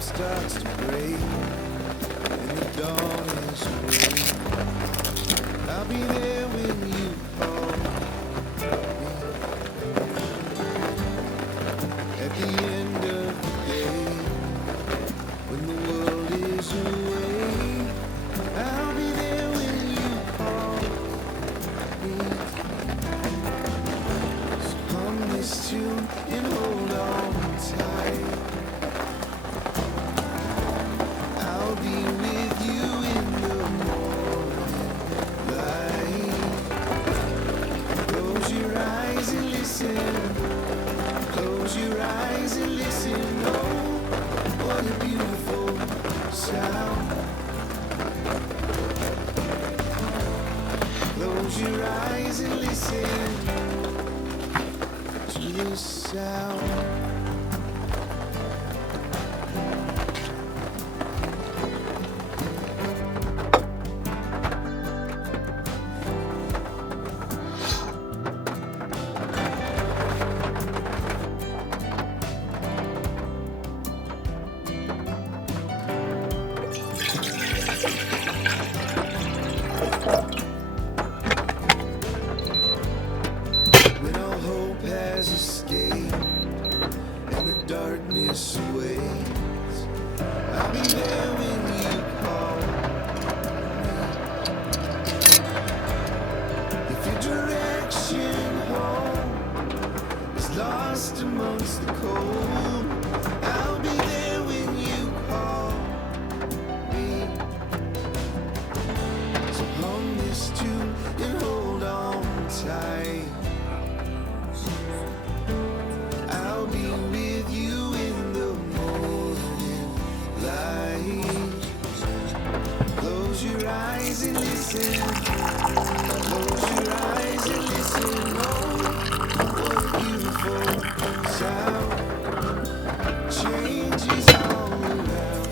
Starts to break and the dawn is free. I'll be there when you call me. At the end of the day, when the world is away, I'll be there when you call me. So hum this tune and hold on tight. I'll be with you in the morning light. Close your eyes and listen. Close your eyes and listen. Oh, what a beautiful sound. Close your eyes and listen to this sound. When all hope has escaped and the darkness waits, I'll be there when you call me. If your direction home is lost amongst the cold, I'll be there when you call me. So hum this tune and hold on tight. I'll be with you in the morning light. Close your eyes and listen. Close your eyes and listen. Oh, what a beautiful sound. Change is all around.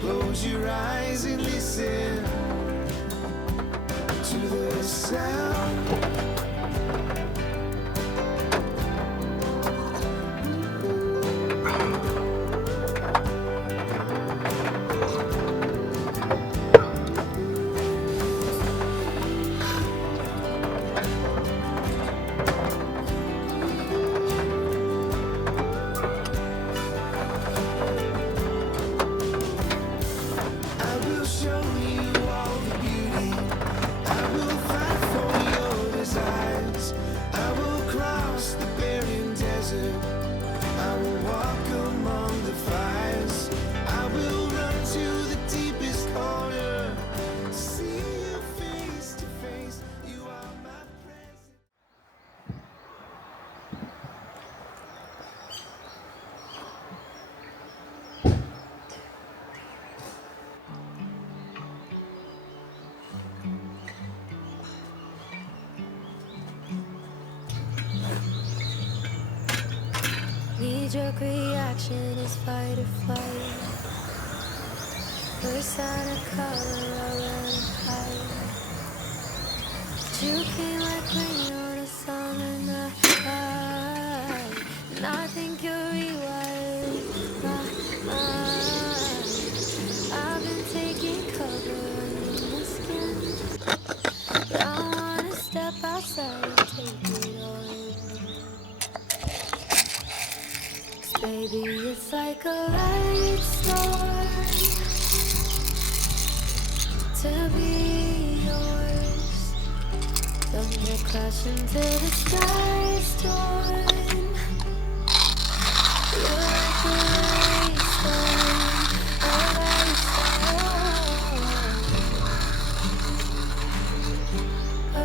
Close your eyes ears and listen to the sound. I will show you all the beauty. I will fight for your desires. I will cross the barren desert. I will walk among the fires. I will run to the deepest corner. See you face to face. You are my presence. Knee-jerk reaction is fight or flight. First sign of color, I ran and hide. But you came like rain on a summer night, and I think you're rewiring my mind. I've been taking cover under my skin, but I wanna step outside and take it all in. Baby, it's like a light storm to be yours. Thunder crashing till the sky's torn. You're like a light storm, a light storm. Oh.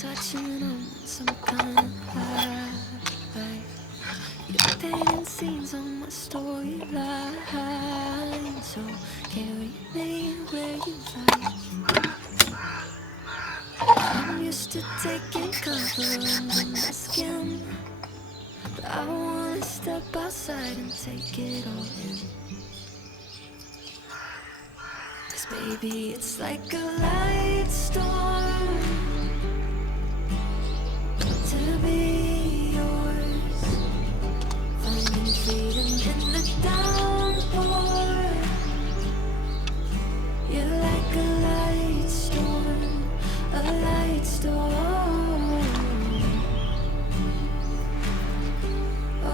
Touching on some kind of high. You're painting scenes on my storyline, so carry me where you like. I'm used to taking cover under my skin, but I wanna step outside and take it all in. 'Cause baby, it's like a light storm to be yours, finding freedom in the downpour. You're like a light storm, a light storm. Oh,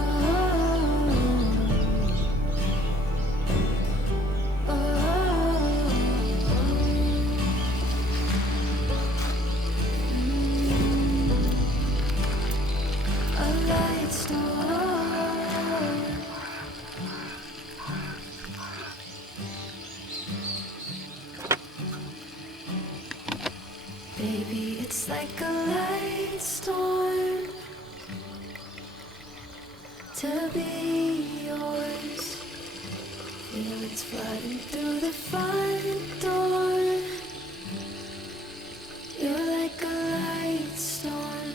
a light storm. Baby, it's like a light storm to be yours. Feel it's flooding through the front door. You're like a light storm,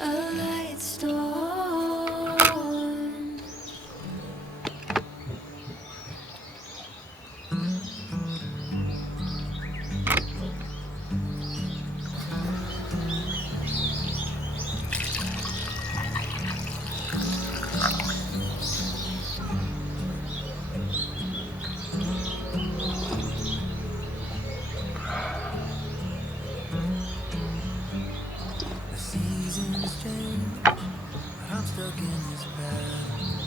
a light storm. The seasons change, but I'm stuck in this path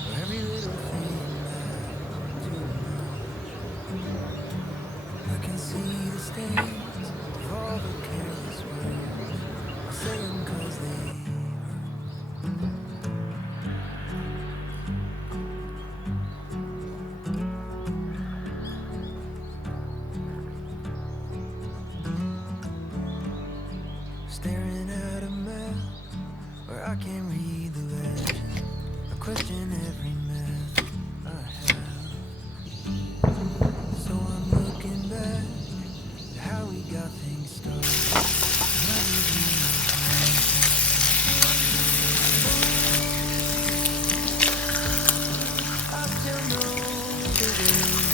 where every little thing matters too much. I can see the stains of all the careless words I say 'em 'cause they hurt. Staring where I can read the legend, I question every myth I have. So I'm looking back at how we got things started. How did we I still know the way.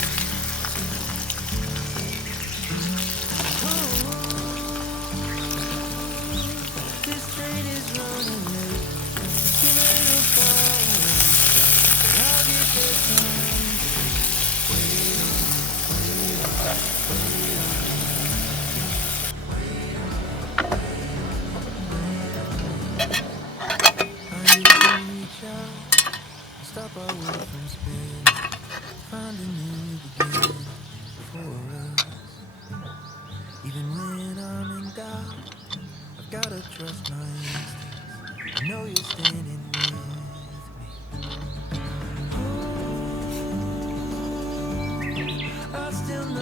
This train is running late. Give it a fall. I'll get there soon. I used to reach out, stop our world from spinning, find a new beginning for us. Even when I'm in doubt, I've gotta trust my instincts. I know you're standing with me. I still know